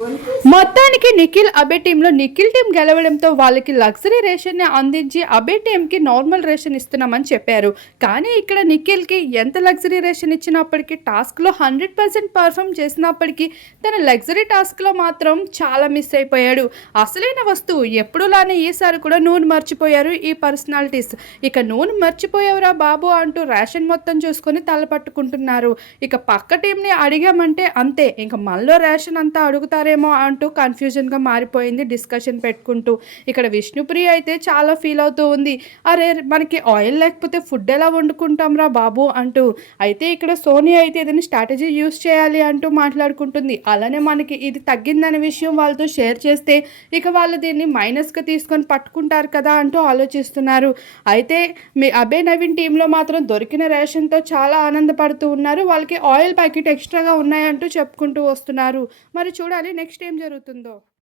మొత్తానికి నిఖిల్ అబే టీంలో నిఖిల్ టీం గెలవడంతో వాళ్ళకి లగ్జరీ రేషన్ని అందించి అబే టీంకి నార్మల్ రేషన్ ఇస్తున్నామని చెప్పారు. కానీ ఇక్కడ నిఖిల్కి ఎంత లగ్జరీ రేషన్ ఇచ్చినప్పటికీ టాస్క్లో హండ్రెడ్ పర్సెంట్ పర్ఫామ్ చేసినప్పటికీ తన లగ్జరీ టాస్క్లో మాత్రం చాలా మిస్ అయిపోయాడు. అసలైన వస్తువు ఎప్పుడులానే ఈసారి కూడా నూనె మర్చిపోయారు ఈ పర్సనాలిటీస్ ఇక నూనె మర్చిపోయావురా బాబు అంటూ రేషన్ మొత్తం చూసుకొని తల పట్టుకుంటున్నారు. ఇక పక్క టీంని అడిగామంటే అంతే ఇంకా మనలో రేషన్ అంతా అడుగుతారేమో అంటూ కన్ఫ్యూజన్గా మారిపోయింది డిస్కషన్ పెట్టుకుంటూ. ఇక్కడ విష్ణుప్రియ అయితే చాలా ఫీల్ అవుతూ ఉంది. అరే మనకి ఆయిల్ లేకపోతే ఫుడ్ ఎలా వండుకుంటాం రా బాబు అంటూ. అయితే ఇక్కడ సోనియా అయితే ఏదైనా స్ట్రాటజీ యూస్ చేయాలి అంటూ మాట్లాడుకుంటుంది. అలానే మనకి ఇది తగ్గిందనే విషయం వాళ్ళతో షేర్ చేస్తే ఇక వాళ్ళు దీన్ని మైనస్గా తీసుకొని పట్టుకుంటారు కదా అంటూ ఆలోచిస్తున్నారు. అయితే మీ అబే నవీన్ టీంలో మాత్రం దొరికిన రేషన్తో చాలా ఆనందపడుతూ ఉన్నారు. వాళ్ళకి ఆయిల్ ప్యాకెట్ ఎక్స్ట్రాగా ఉన్నాయంటూ చెప్పుకుంటూ వస్తున్నారు. మరి చూడాలి నెక్స్ట్ ఏం జరుగుతుందో?